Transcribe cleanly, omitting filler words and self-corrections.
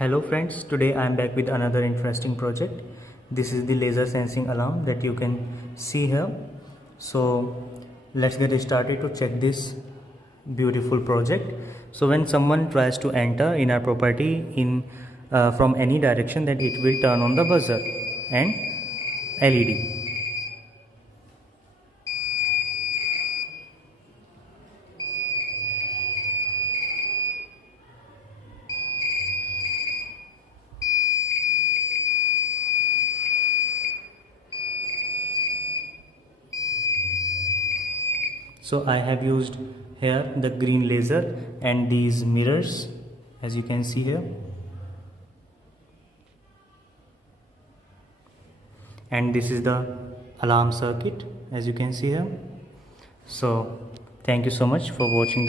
Hello friends, today I am back with another interesting project. This is the laser sensing alarm that you can see here. So let's get started to check this beautiful project. So when someone tries to enter in our property in from any direction, then it will turn on the buzzer and LED. So I have used here the green laser and these mirrors, as you can see here, and this is the alarm circuit, as you can see here. So thank you so much for watching this.